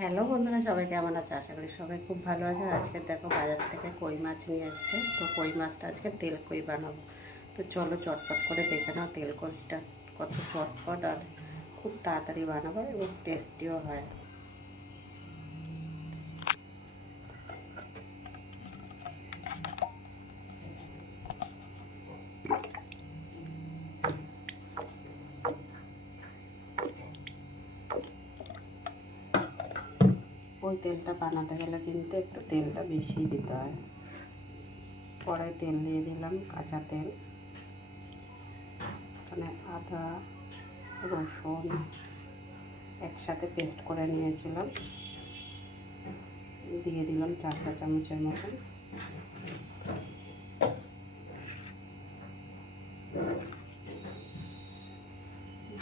Hello বন্ধুরা, সবাই কেমন আছে? আশা করি সবাই খুব ভালো আছে। আজকে দেখো বাজার থেকে কই মাছ নিয়ে এসছে, তো কই মাছটা আজকে তেল কই বানাবো। তো চলো চটপট করে দেখে নাও তেল কইটা কত চটপট আর খুব তাড়াতাড়ি বানাবো এবং টেস্টিও হয়। ওই তেলটা বানাতে গেলে কিন্তু একটু তেলটা বেশি দিতে হয়। কড়াই তেল দিয়ে দিলাম, কাঁচা তেল। এখানে আদা রসুন একসাথে পেস্ট করে নিয়েছিলাম, দিয়ে দিলাম 4 চামচের মতন।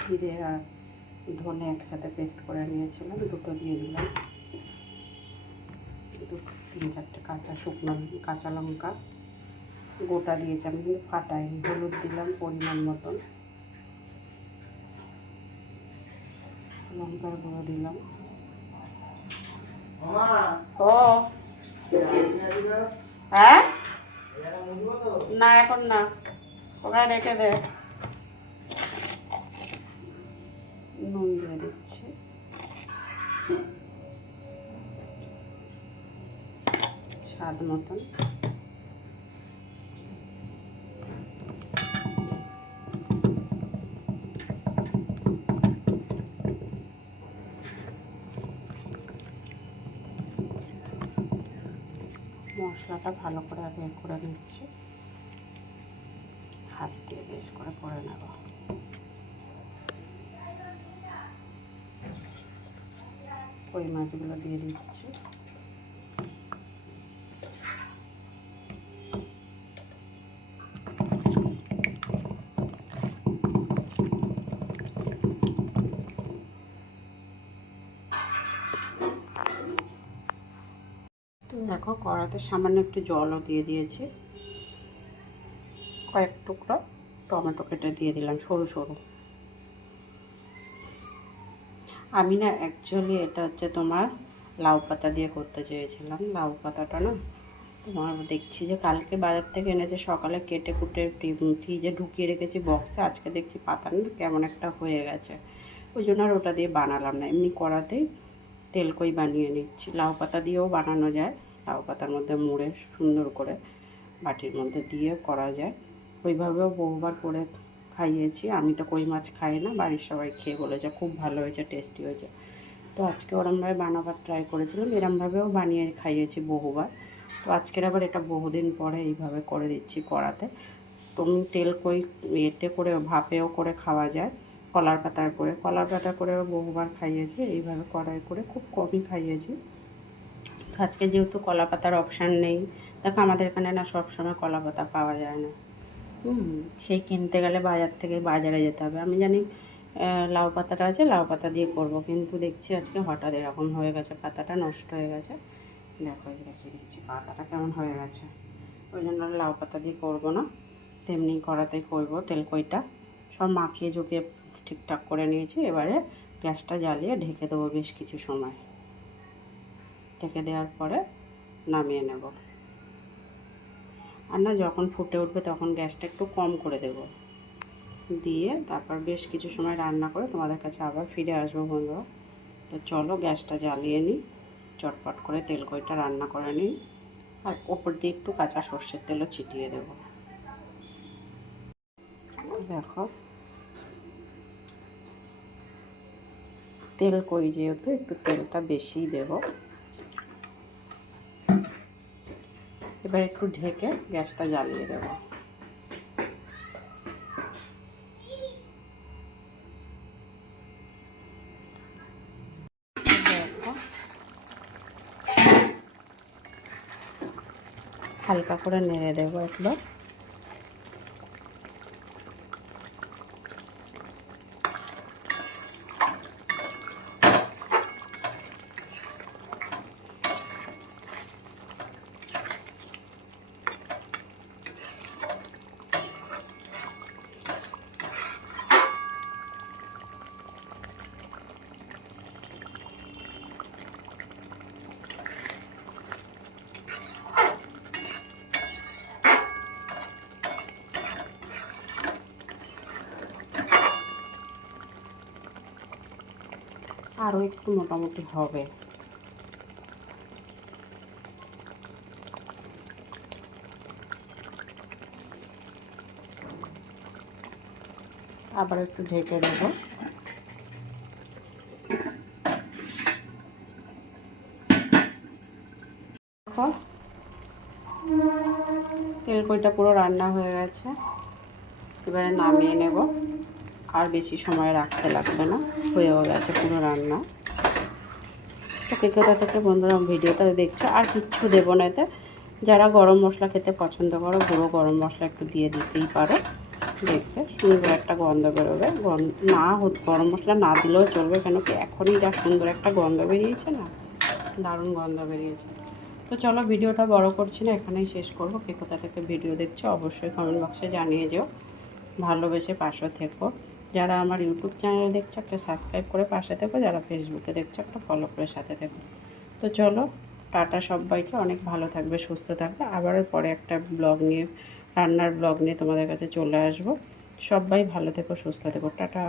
জিরে আর ধনে একসাথে পেস্ট করে নিয়েছিলাম, দুটো দিয়ে দিলাম। 3-4টে কাঁচা লঙ্কা গোটা দিয়েছি, আমি কিন্তু ফাটাইনি। হলুদ দিলাম পরিমাণ মতন, লঙ্কার গুঁড়ো দিলাম। ও হ্যাঁ, না এখন না, ওখানে রেখে দে। নুন দিয়ে দিচ্ছি, স্বাদ মতন। মশলাটা ভালো করে আগে করে নিচ্ছি, হাত দিয়ে বেশ করে নেব। কই মাছগুলো দিয়ে দিচ্ছি। তো দেখো কড়াতে সামান্য একটু জলও দিয়ে দিয়েছি, কয়েক টুকরো টমেটো কেটে দিয়ে দিলাম সরু সরু। আমি না অ্যাকচুয়ালি এটা হচ্ছে তোমার লাউ পাতা দিয়ে করতে চেয়েছিলাম। লাউ পাতাটা না তোমার দেখছি যে কালকে বাজার থেকে এনেছে, সকালে কেটে কুটে ফ্রিজে ঢুকিয়ে রেখেছি বক্সে। আজকে দেখছি পাতা না কেমন একটা হয়ে গেছে, ওই জন্য আর ওটা দিয়ে বানালাম না। এমনি কড়াতেই তেলকই বানিয়ে নিচ্ছি। লাউ পাতা দিয়েও বানানো যায়, লাউ পাতার মধ্যে মুড়ে সুন্দর করে বাটির মধ্যে দিয়ে করা যায়। ওইভাবেও বহুবার করে খাইয়েছি। আমি তো কই মাছ খাই না, বাড়ির সবাই খেয়ে বলেছে খুব ভালো হয়েছে, টেস্টি হয়েছে। তো আজকে ওরমভাবে বানাবার ট্রাই করেছিলাম, এরমভাবেও বানিয়ে খাইয়েছি বহুবার। তো আজকের আবার এটা বহুদিন পরে এইভাবে করে দিচ্ছি কড়াতে। তুমি তেল কই এতে করে ভাপেও করে খাওয়া যায়, কলার পাতা করেও বহুবার খাইয়েছি। এইভাবে কড়াই করে খুব কমই খাইয়েছি। তো আজকে যেহেতু কলা পাতার অপশান নেই, দেখো আমাদের এখানে না সবসময় কলা পাতা পাওয়া যায় না। সেই কিনতে গেলে বাজারে যেতে হবে। আমি জানি লাউ পাতাটা আছে, লাউ পাতা দিয়ে করব, কিন্তু দেখছি আজকে হঠাৎ এরকম হয়ে গেছে, পাতাটা নষ্ট হয়ে গেছে। দেখো এই দেখিয়ে দিচ্ছি পাতাটা কেমন হয়ে গেছে। ওই জন্য লাউ পাতা দিয়ে করবো না, তেমনি কড়াতেই করবো। তেলকইটা সব মাখিয়ে ঝুঁকিয়ে ঠিকঠাক করে নিয়েছি। এবারে গ্যাসটা জ্বালিয়ে ঢেকে দেবো বেশ কিছু সময়। ঢেকে দেওয়ার পরে নামিয়ে নেব। আর না, যখন ফুটে উঠবে তখন গ্যাসটা একটু কম করে দেব, দিয়ে তারপর বেশ কিছু সময় রান্না করে তোমাদের কাছে আবার ফিরে আসবো বন্ধুরা। তো চলো গ্যাসটা জ্বালিয়ে নিই, চটপট করে তেলকইটা রান্না করে নিই। আর ওপর দিয়ে একটু কাঁচা সর্ষের তেলও ছিটিয়ে দেব। দেখো তেলকই যেহেতু একটু তেলটা বেশিই দেব। এবার একটু ঢেকে গ্যাসটা জ্বালিয়ে দেব। হালকা করে নেড়ে দেবো একবার। আরও একটু মোটামুটি হবে। আবার একটু ঢেকে দেবো। দেখো তেলকইটা পুরো রান্না হয়ে গেছে, এবারে নামিয়ে নেব। আর বেশি সময় রাখতে লাগবে না, হয়েও গেছে পুরো রান্না। তো কে কোথা থেকে বন্ধুরা ভিডিওটা দেখছো, আর কিচ্ছু দেবো না এতে। যারা গরম মশলা খেতে পছন্দ করো গুঁড়ো গরম মশলা একটু দিয়ে দিতেই পারো, দেখবে সুন্দর একটা গন্ধ বেরোবে। গরম মশলা না দিলেও চলবে, কেন কি এখনই যা সুন্দর একটা গন্ধ বেরিয়েছে না, দারুণ গন্ধ বেরিয়েছে। তো চলো ভিডিওটা বড় করছি না, এখানেই শেষ করবো। কে কোথা থেকে ভিডিও দেখছো অবশ্যই কমেন্ট বক্সে জানিয়ে যেও, ভালোবেসে পাশে থেকো। যারা আমার ইউটিউব চ্যানেল দেখছো একটা সাবস্ক্রাইব করে পাশে থেকো, যারা ফেসবুকে দেখছো একটা ফলো করে সাথে থেকো। তো চলো টাটা সবাইকে, অনেক ভালো থাকবে, সুস্থ থাকবে। আবারও পরে একটা ব্লগ নিয়ে, রান্নার ব্লগ নিয়ে তোমাদের কাছে চলে আসবো। সবাই ভালো থেকো, সুস্থ থেকো, টাটা।